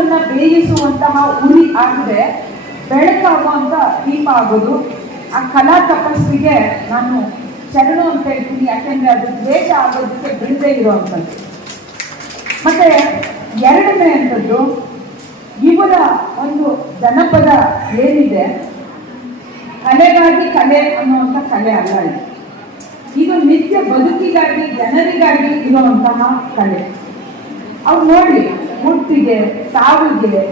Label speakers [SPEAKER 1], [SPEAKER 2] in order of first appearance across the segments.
[SPEAKER 1] ಇನ್ನೊಬ್ಬರನ್ನ ಬೇಯಿಸುವಂತಹ ಉರಿ ಆಗಿದೆ ಬೆಳಕಾಗುವಂತ ದೀಪ ಆಗೋದು. ಆ ಕಲಾ ತಪಸ್ವಿಗೆ ನಾನು ಶರಣು ಅಂತ ಹೇಳ್ತೀನಿ. ಯಾಕೆಂದ್ರೆ ಅದು ದ್ವೇಷ ಆಗೋದಕ್ಕೆ ಬಿಡದೆ ಇರುವಂಥದ್ದು ಮತ್ತೆ ಎರಡನೇ ಅಂಥದ್ದು, ಇವರ ಒಂದು ಜನಪದ ಏನಿದೆ? ಕಲೆಗಾಗಿ ಕಲೆ ಅನ್ನುವಂಥ ಕಲೆ ಅಲ್ಲ ಇದು. ಇದು ನಿತ್ಯ ಬದುಕಿಗಾಗಿ ಜನರಿಗಾಗಿ ಇರುವಂತಹ ಕಲೆ. ಅವ್ರು ನೋಡಿ ಹುಟ್ಟಿಗೆ ಸಾವಿಗೆ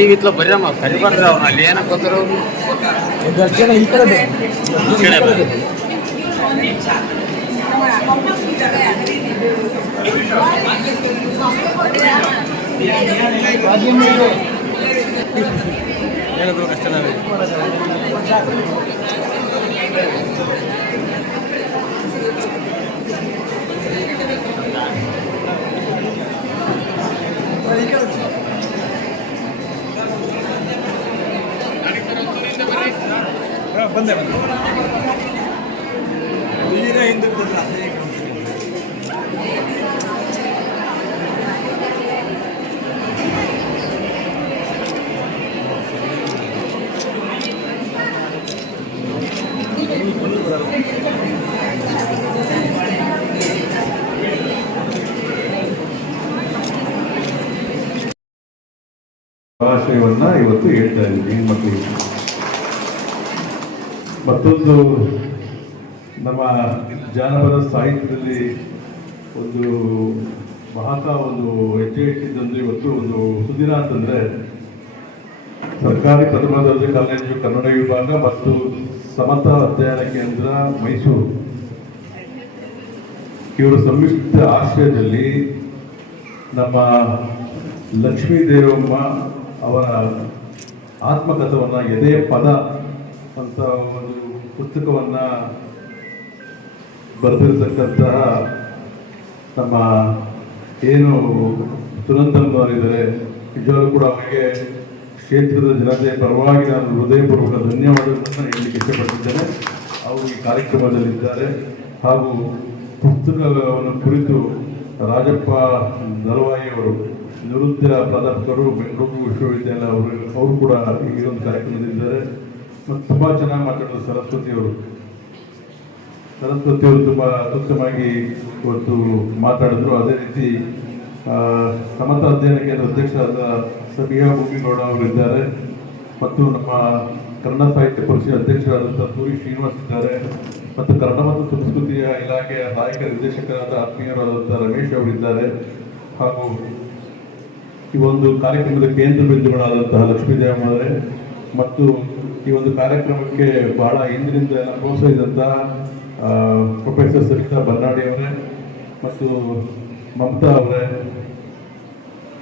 [SPEAKER 1] ಜಯಂತಿ
[SPEAKER 2] ನೀವಿತ್ಲ ಬರ್ರಮ್ಮ ಕರಿಬಾರ್ದ್ರ ಅವ್ರನ್ನ ಅಲ್ಲಿ ಏನಕ್ಕೆ ಗೊತ್ತಾರ
[SPEAKER 3] ದರ್ಶನ ಈ ಕಡೆ
[SPEAKER 2] ಹೇಳಿದ್ರು ಕಷ್ಟ ನಾವೇ?
[SPEAKER 4] ಇವತ್ತು ಹೇಳ್ತಾ ಇದ್ದೀನಿ ಮಕ್ಕಳಿಗೆ ಮತ್ತೊಂದು ನಮ್ಮ ಜಾನಪದ ಸಾಹಿತ್ಯದಲ್ಲಿ ಒಂದು ಮಹತ ಒಂದು ಹೆಜ್ಜೆ ಇಟ್ಟಿದ್ದಂದ್ರೆ ಇವತ್ತು ಒಂದು ಸುದಿನ ಅಂತಂದ್ರೆ ಸರ್ಕಾರಿ ಪ್ರಥಮ ದರ್ಜೆ ಕಾಲೇಜು ಕನ್ನಡ ವಿಭಾಗ ಮತ್ತು ಸಮತ ಅಧ್ಯಯನ ಕೇಂದ್ರ ಮೈಸೂರು. ಇವರು ಸಂಯುಕ್ತ ಆಶ್ರಯದಲ್ಲಿ ನಮ್ಮ ಲಕ್ಷ್ಮೀ ದೇವಮ್ಮ ಅವರ ಆತ್ಮಕಥವನ್ನು, ಎದೆ ಪದ ಅಂತ ಒಂದು ಪುಸ್ತಕವನ್ನು ಬರೆದಿರ್ತಕ್ಕಂತಹ ನಮ್ಮ ಏನು ಸುನಂದಮ್ಮನವರಿದ್ದಾರೆ ನಿಜವಾಗ್ಲೂ ಕೂಡ ಅವರಿಗೆ ಕ್ಷೇತ್ರದ ಜನತೆ ಪರವಾಗಿ ನಾನು ಹೃದಯಪೂರ್ವಕ ಧನ್ಯವಾದಗಳನ್ನು ಹೇಳಲಿಕ್ಕೆ ಇಷ್ಟಪಟ್ಟಿದ್ದೇನೆ. ಅವರು ಈ ಕಾರ್ಯಕ್ರಮದಲ್ಲಿದ್ದಾರೆ. ಹಾಗೂ ಪುಸ್ತಕವನ್ನು ಕುರಿತು ರಾಜಪ್ಪ ದಳವಾಯಿ ನಿವೃತ್ತ ಪ್ರಾಧ್ಯಾಪಕರು ಬೆಂಗಳೂರು ವಿಶ್ವವಿದ್ಯಾಲಯ ಅವರು ಅವರು ಕೂಡ ಈ ಒಂದು ಕಾರ್ಯಕ್ರಮದಲ್ಲಿದ್ದಾರೆ ಮತ್ತು ತುಂಬ ಚೆನ್ನಾಗಿ ಮಾತಾಡೋದು ಸರಸ್ವತಿ ಅವರು. ಸರಸ್ವತಿ ತುಂಬ ಅತ್ಯುತ್ತಮವಾಗಿ ಇವತ್ತು ಮಾತಾಡಿದ್ರು. ಅದೇ ರೀತಿ ಸಮತ ಅಧ್ಯಯನ ಕೇಂದ್ರ ಅಧ್ಯಕ್ಷರಾದ ಸಬಿಯಾ ಭೂಮಿಗೌಡ ಅವರು ಇದ್ದಾರೆ. ಮತ್ತು ನಮ್ಮ ಕನ್ನಡ ಸಾಹಿತ್ಯ ಪರಿಷತ್ ಅಧ್ಯಕ್ಷರಾದಂಥ ಸೂರಿ ಶ್ರೀನಿವಾಸ್ ಇದ್ದಾರೆ. ಮತ್ತು ಕನ್ನಡ ಮತ್ತು ಸಂಸ್ಕೃತಿಯ ಇಲಾಖೆಯ ಸಹಾಯಕ ನಿರ್ದೇಶಕರಾದ ಆತ್ಮೀಯರಾದಂಥ ರಮೇಶ್ ಅವರಿದ್ದಾರೆ ಹಾಗೂ ಈ ಒಂದು ಕಾರ್ಯಕ್ರಮದ ಕೇಂದ್ರ ಬಿಂದುಗಳಾದಂತಹ ಲಕ್ಷ್ಮೀದೇವಮ್ಮ ಅವರೇ ಮತ್ತು ಈ ಒಂದು ಕಾರ್ಯಕ್ರಮಕ್ಕೆ ಬಹಳ ಹಿಂದಿನಿಂದ ಎಲ್ಲ ಪ್ರೋತ್ಸಾಹಿಸಿದಂತಹ ಪ್ರೊಫೆಸರ್ ಸರಿತಾ ಬನ್ನಾಡಿ ಅವರೇ, ಮತ್ತು ಮಮತಾ ಅವರೇ,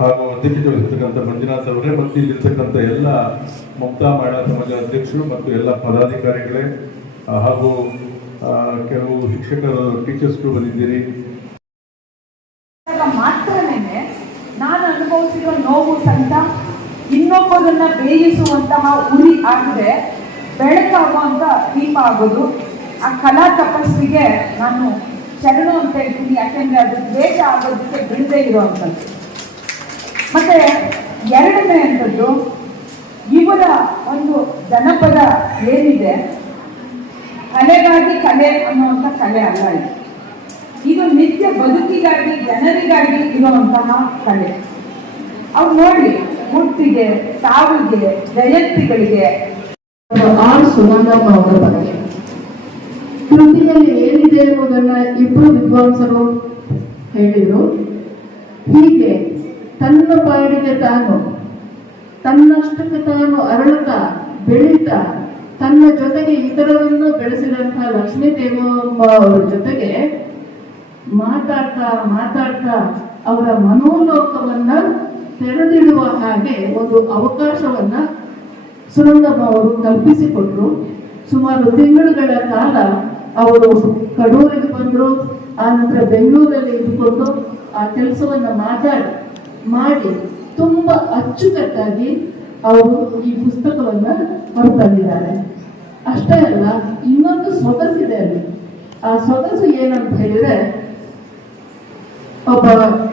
[SPEAKER 4] ಹಾಗೂ ಅಧ್ಯಕ್ಷತೆ ವಹಿಸಿರ್ತಕ್ಕಂಥ ಮಂಜುನಾಥ್ ಅವರೇ, ಮತ್ತು ಇಲ್ಲಿರ್ತಕ್ಕಂಥ ಎಲ್ಲ ಮಮತಾ ಮಹಿಳಾ ಸಮಾಜ ಅಧ್ಯಕ್ಷರು ಮತ್ತು ಎಲ್ಲ ಪದಾಧಿಕಾರಿಗಳೇ ಹಾಗೂ ಕೆಲವು ಶಿಕ್ಷಕರು ಟೀಚರ್ಸ್ಗಳು ಬಂದಿದ್ದೀರಿ
[SPEAKER 1] ಮಾತ್ರನೇ ನಾನು ಅನುಭವಿಸಿರೋ ನೋವು ಸಂತ ಇನ್ನೊಬ್ಬರನ್ನ ಬೇಯಿಸುವಂತಹ ಉರಿ ಆಗಿದೆ, ಬೆಳಕಾಗುವಂತ ದೀಪ ಆಗೋದು. ಆ ಕಲಾ ತಪಸ್ವಿಗೆ ನಾನು ಶರಣು ಅಂತ ಹೇಳ್ತೀನಿ, ಯಾಕೆಂದ್ರೆ ಅದು ದ್ವೇಷ ಆಗೋದಕ್ಕೆ ಬಿಡದೆ ಇರುವಂಥದ್ದು. ಮತ್ತೆ ಎರಡನೇ ಅಂಥದ್ದು ಇವರ ಒಂದು ಜನಪದ ಏನಿದೆ? ಕಲೆಗಾಗಿ ಕಲೆ ಅನ್ನುವಂಥ ಕಲೆ ಅಲ್ಲ ಇದು. ಇದು ನಿತ್ಯ ಬದುಕಿಗಾಗಿ, ಜನರಿಗಾಗಿ ಇರುವಂತಹ ಕಲೆ. ಅವ್ರು ನೋಡಿ ಹುಟ್ಟಿಗೆ ಸಾವಿಗೆ, ಜಯಂತಿಗಳಿಗೆ.
[SPEAKER 5] ಆರ್ ಸುಗಂಧ ಅವರ ಬಗ್ಗೆ ಕೃತಿಯಲ್ಲಿ ಏನಿದೆ ಎಂಬುದನ್ನ ಇಬ್ಬರು ವಿದ್ವಾಂಸರು ಹೇಳಿದರು. ಹೀಗೆ ತನ್ನ ಪಾಡಿಗೆ ತಾನು, ತನ್ನಷ್ಟಕ್ಕೆ ತಾನು ಅರಳುತ್ತಾ, ಬೆಳೀತಾ, ತನ್ನ ಜೊತೆಗೆ ಇತರರನ್ನು ಬೆಳೆಸಿದಂತಹ ಲಕ್ಷ್ಮೀ ದೇವಮ್ಮ ಅವರ ಜೊತೆಗೆ ಮಾತಾಡ್ತಾ ಮಾತಾಡ್ತಾ ಅವರ ಮನೋಲೋಕವನ್ನ ತೆರೆದಿಡುವ ಹಾಗೆ ಒಂದು ಅವಕಾಶವನ್ನ ಸುನಂದಮ್ಮ ಅವರು ಕಲ್ಪಿಸಿಕೊಟ್ರು. ಸುಮಾರು ತಿಂಗಳುಗಳ ಕಾಲ ಅವರು ಕಡೂರಿಗೆ ಬಂದರು, ಆ ನಂತರ ಬೆಂಗಳೂರಲ್ಲಿ ಇದ್ದುಕೊಂಡು ಆ ಕೆಲಸವನ್ನು ಮಾತಾಡಿ ಮಾಡಿ ತುಂಬ ಅಚ್ಚುಕಟ್ಟಾಗಿ ಅವರು ಈ ಪುಸ್ತಕವನ್ನು ಹೊರತಂದಿದ್ದಾರೆ. ಅಷ್ಟೇ ಅಲ್ಲ, ಇನ್ನೊಂದು ಸೊಗಸಿದೆ ಅಲ್ಲಿ. ಆ ಸೊಗಸು ಏನಂತ ಹೇಳಿದ್ರೆ ಒಬ್ಬ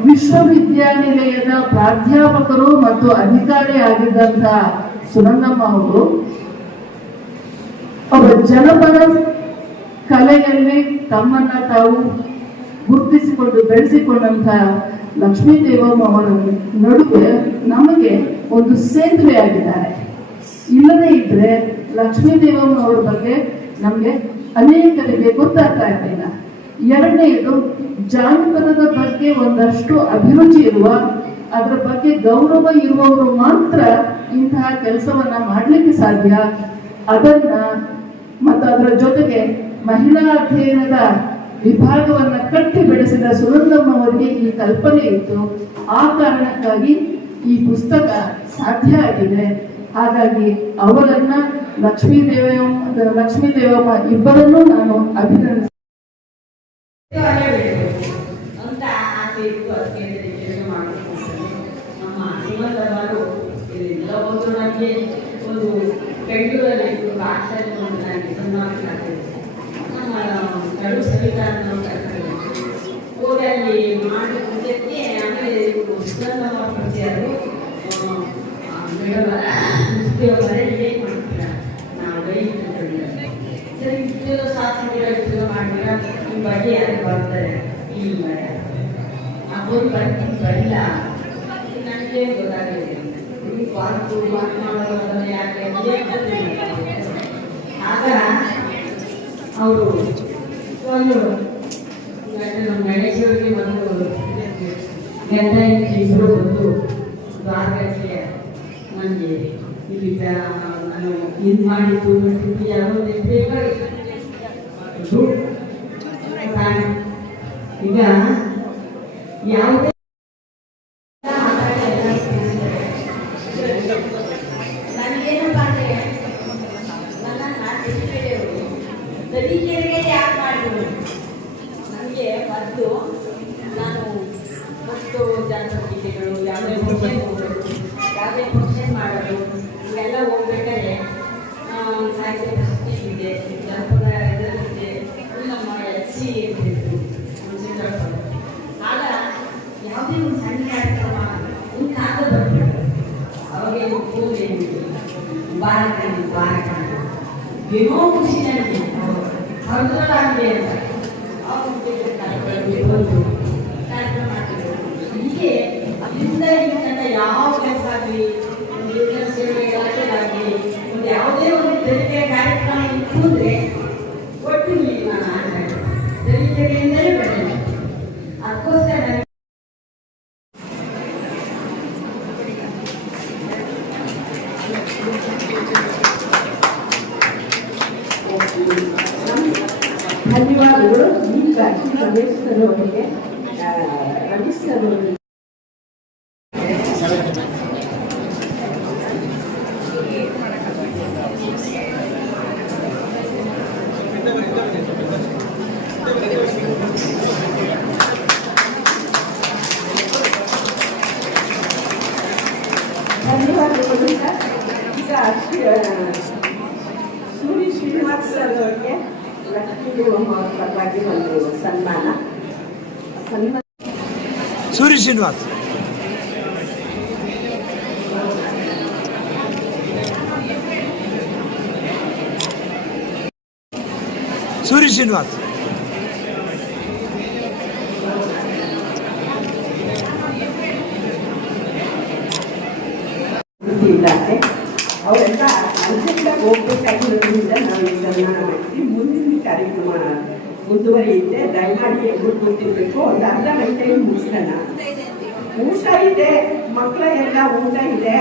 [SPEAKER 5] ವಿಶ್ವವಿದ್ಯಾನಿಲಯದ ಪ್ರಾಧ್ಯಾಪಕರು ಮತ್ತು ಅಧಿಕಾರಿ ಆಗಿದ್ದಂತ ಸುನಂದಮ್ಮ ಅವರು, ಒಬ್ಬ ಜನಪದ ಕಲೆಯಲ್ಲಿ ತಮ್ಮನ್ನ ತಾವು ಗುರುತಿಸಿಕೊಂಡು ಬೆಳೆಸಿಕೊಂಡಂತ ಲಕ್ಷ್ಮೀ ದೇವಮ್ಮ ಅವರ ನಡುವೆ ನಮಗೆ ಒಂದು ಸೇತುವೆ ಆಗಿದ್ದಾರೆ. ಇಲ್ಲದೇ ಇದ್ರೆ ಲಕ್ಷ್ಮೀ ದೇವಮ್ಮ ಅವರ ಬಗ್ಗೆ ನಮಗೆ ಅನೇಕರಿಗೆ ಗೊತ್ತಾಗ್ತಾ ಇರಲಿಲ್ಲ. ಎರಡನೆಯದು ಜಾನಪದದ ಬಗ್ಗೆ ಒಂದಷ್ಟು ಅಭಿರುಚಿ ಇರುವ, ಅದರ ಬಗ್ಗೆ ಗೌರವ ಇರುವವರು ಮಾತ್ರ ಇಂತಹ ಕೆಲಸವನ್ನ ಮಾಡಲಿಕ್ಕೆ ಸಾಧ್ಯ. ಅದನ್ನ ಮತ್ತು ಅದರ ಜೊತೆಗೆ ಮಹಿಳಾ ಅಧ್ಯಯನದ ವಿಭಾಗವನ್ನ ಕಟ್ಟಿ ಬೆಳೆಸಿದ ಸುರಂಗಮ್ಮ ಅವರಿಗೆ ಈ ಕಲ್ಪನೆ ಇತ್ತು. ಆ ಕಾರಣಕ್ಕಾಗಿ ಈ ಪುಸ್ತಕ ಸಾಧ್ಯ ಆಗಿದೆ. ಹಾಗಾಗಿ ಅವರನ್ನ ಲಕ್ಷ್ಮೀ ದೇವಮ್ಮ ಲಕ್ಷ್ಮೀ ದೇವಮ್ಮ ಇಬ್ಬರನ್ನೂ ನಾನು ಅಭಿನಂದಿಸ್ತೇನೆ
[SPEAKER 6] ಅಂತ ಆಸೆ ಇತ್ತು ನಮ್ಮ ಒಂದು ನನಗೆ ಒಂದು ಬೆಂಗಳೂರಲ್ಲಿ ಆಶ್ರಯ ಒಂದು ನನಗೆ ಸನ್ಮಾನ ನಮ್ಮ ಕಡು ಸವಿತಾ ಅನ್ನೋ ಹೋಗಿ ಅಲ್ಲಿ ಮಾಡ್ತೀರಾ? ನಾವು. ಸರಿ, ಇಷ್ಟೆಲ್ಲ ಮಾಡಿದ್ರ ಬಗ್ಗೆ ಯಾರು ಬರ್ತಾರೆ. ಇಲ್ಲ ಹೋಗಿ ಬರ್ತೀನಿ ಬರಿಲ್ಲ ನನಗೆ ಗೊತ್ತಾಗಿದೆ ಈ ಪಾರ್ಕು, ಪಾರ್ಕ್ ಮಾಡೋದು ಯಾಕೆ. ಆಗ ಅವರು ಒಂದು ನಮ್ಮ ಗಣೇಶವರಿಗೆ ಒಂದು ಗಂಡ ಇಬ್ಬರು ಬಂದು ದ್ವಾರಕ್ಕೆ ನನಗೆ ಇಲ್ಲಿ ನಾನು ಇದು ಮಾಡಿದ್ದು. ಯಾರೋ ಬೇಕಾಗಿತ್ತು ಈಗ ಯಾವುದೇ ತರೀಕೆರೆಗೆ ಯಾಕೆ ಮಾಡಿದ್ರು? ನನಗೆ ಮೊದಲು ನಾನು ಮತ್ತು ಜಾನಪದ ಗೀತೆಗಳು, ಯಾವುದೇ ಫಂಕ್ಷನ್ ಹೋಗೋದು ಯಾವುದೇ ಫಂಕ್ಷನ್ ಮಾಡೋದು, ಇವೆಲ್ಲ ಹೋಗ್ಬೇಕಾದ್ರೆ ಸಾಹಿತ್ಯ ಪ್ರಶಸ್ತಿ ಇದೆ, ಜಾನಪದ ಏನೋ ಖುಷಿ ನನಗೆ ಹರಿದ್ರಲ್ಲಾಗಲಿ
[SPEAKER 1] ಸರ್ ಈಗ ಶ್ರೀ- ಆ, ಸೂರಿ ಶ್ರೀನಿವಾಸ್ ಸರ್ ಅವರಿಗೆ ಲಕ್ಷ್ಮೀ ದೇವಮ್ಮ ಅವರ ಪರವಾಗಿ ಒಂದು ಸನ್ಮಾನ ಸನ್ಮಾನ
[SPEAKER 3] ಸೂರ್ಯ ಶ್ರೀನಿವಾಸ್ ಶ್ರೀನಿವಾಸ್
[SPEAKER 7] ಅವರೆಲ್ಲ ಅರ್ಜೆಂಟ್ ಹೋಗ್ಬೇಕಾಗಿರೋದ್ರಿಂದ ನಾವು ಈ ಸನ್ಮಾನ ಮಾಡ್ತೀವಿ ಮುಂದಿನ ಕಾರ್ಯಕ್ರಮ ಮುಂದುವರಿಯುತ್ತೆ ದಯಮಾಡಿ ಎಲ್ರು ಕೂತಿರ್ಬೇಕು ಒಂದು ಅರ್ಧ ಗಂಟೆಯಲ್ಲಿ ಮುಗಿಸೋಣ ಊಟ ಇದೆ ಮಕ್ಕಳ ಎಲ್ಲ ಊಟ ಇದೆ